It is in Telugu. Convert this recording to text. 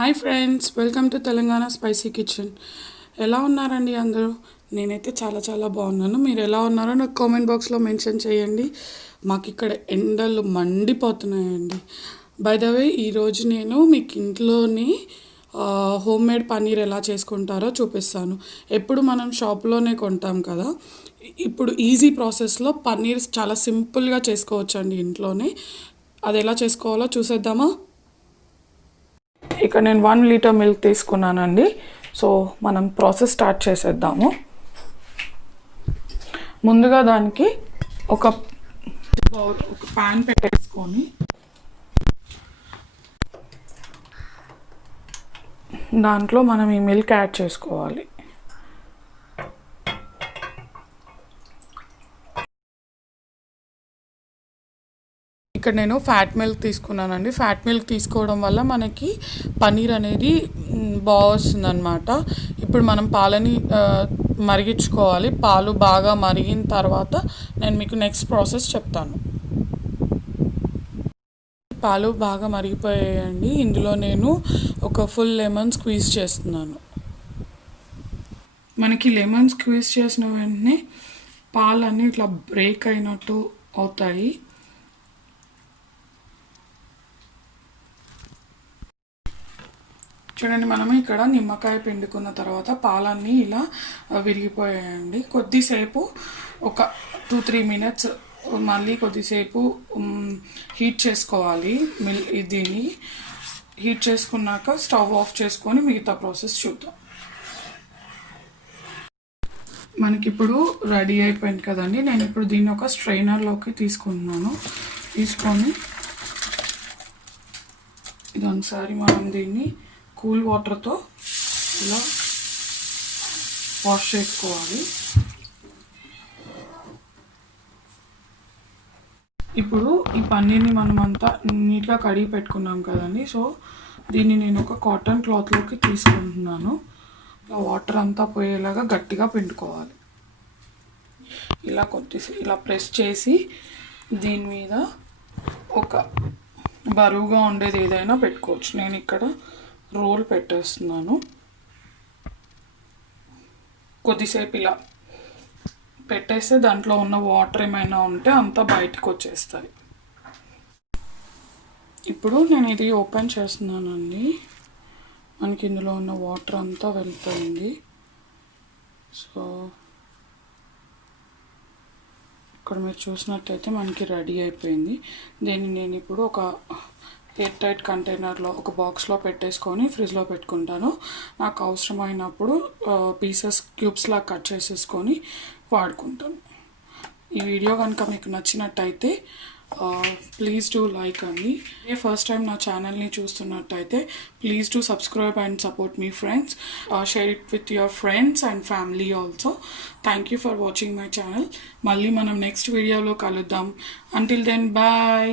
Hi friends, welcome to Telangana spicy kitchen. ఎలా ఉన్నారండి అందరూ? నేనైతే చాలా బాగున్నాను. మీరు ఎలా ఉన్నారో నాకు కామెంట్ బాక్స్లో మెన్షన్ చేయండి. మాకు ఇక్కడ ఎండలు మండిపోతున్నాయండి. బై ద వే, ఈరోజు నేను మీకు ఇంట్లోని హోమ్ మేడ్ పన్నీర్ ఎలా చేసుకుంటారో చూపిస్తాను. ఎప్పుడు మనం షాప్లోనే కొంటాం కదా, ఇప్పుడు ఈజీ ప్రాసెస్లో పన్నీర్ చాలా సింపుల్గా చేసుకోవచ్చండి ఇంట్లోనే. అది ఎలా చేసుకోవాలో చూసేద్దామా? ఇక్కడ నేను 1 లీటర్ మిల్క్ తీసుకున్నానండి. సో మనం ప్రాసెస్ స్టార్ట్ చేసేద్దాము. ముందుగా దానికి ఒక ప్యాన్ పెట్టేసుకొని దాంట్లో మనం ఈ మిల్క్ యాడ్ చేసుకోవాలి. ఇక్కడ నేను ఫ్యాట్ మిల్క్ తీసుకున్నానండి. ఫ్యాట్ మిల్క్ తీసుకోవడం వల్ల మనకి పన్నీర్ అనేది బాగా వస్తుందన్నమాట. ఇప్పుడు మనం పాలని మరిగించుకోవాలి. పాలు బాగా మరిగిన తర్వాత నేను మీకు నెక్స్ట్ ప్రాసెస్ చెప్తాను. పాలు బాగా మరిగిపోయాయండి. ఇందులో నేను ఒక ఫుల్ లెమన్ స్క్వీజ్ చేస్తున్నాను. మనకి లెమన్ స్క్వీజ్ చేసిన వెంటనే పాలన్నీ ఇట్లా బ్రేక్ అయినట్టు అవుతాయి. చూడండి, మనము ఇక్కడ నిమ్మకాయ పిండుకున్న తర్వాత పాలన్నీ ఇలా విరిగిపోయాయండి. కొద్దిసేపు ఒక 2-3 మినిట్స్ మళ్ళీ కొద్దిసేపు హీట్ చేసుకోవాలి. దీన్ని హీట్ చేసుకున్నాక స్టవ్ ఆఫ్ చేసుకొని మిగతా ప్రాసెస్ చూద్దాం. మనకిప్పుడు రెడీ అయిపోయింది కదండి. నేను ఇప్పుడు దీన్ని ఒక స్ట్రైనర్లోకి తీసుకుంటున్నాను. తీసుకొని ఇది ఒకసారి మనం దీన్ని కూల్ వాటర్తో ఇలా వాష్ చేసుకోవాలి. ఇప్పుడు ఈ పన్నీర్ని మనం అంతా నీట్గా కడిగి పెట్టుకున్నాం కదండి. సో దీన్ని నేను ఒక కాటన్ క్లాత్లోకి తీసుకుంటున్నాను. ఇలా వాటర్ అంతా పోయేలాగా గట్టిగా పిండుకోవాలి. ఇలా ఇలా ప్రెస్ చేసి దీని మీద ఒక బరువుగా ఉండేది ఏదైనా పెట్టుకోవచ్చు. నేను ఇక్కడ రోల్ పెట్టేస్తున్నాను. కొద్దిసేపు ఇలా పెట్టేస్తే దాంట్లో ఉన్న వాటర్ ఏమైనా ఉంటే అంతా బయటకు వచ్చేస్తాయి. ఇప్పుడు నేను ఇది ఓపెన్ చేస్తున్నానండి. మనకి ఇందులో ఉన్న వాటర్ అంతా వెళ్ళిపోయింది. సో ఇక్కడ మీరు చూసినట్టయితే మనకి రెడీ అయిపోయింది. దీన్ని నేను ఇప్పుడు ఒక ఎయిర్ టైట్ కంటైనర్లో ఒక బాక్స్లో పెట్టేసుకొని ఫ్రిడ్జ్లో పెట్టుకుంటాను. నాకు అవసరమైనప్పుడు పీసెస్ క్యూబ్స్లా కట్ చేసేసుకొని వాడుకుంటాను. ఈ వీడియో కనుక మీకు నచ్చినట్టయితే ప్లీజ్ డూ లైక్ అండి. ఫస్ట్ టైం నా ఛానల్ని చూస్తున్నట్టయితే please do subscribe and support మీ friends. Share it with your friends and family also. Thank you for watching my channel. మళ్ళీ మనం నెక్స్ట్ వీడియోలో కలుద్దాం. Until then bye.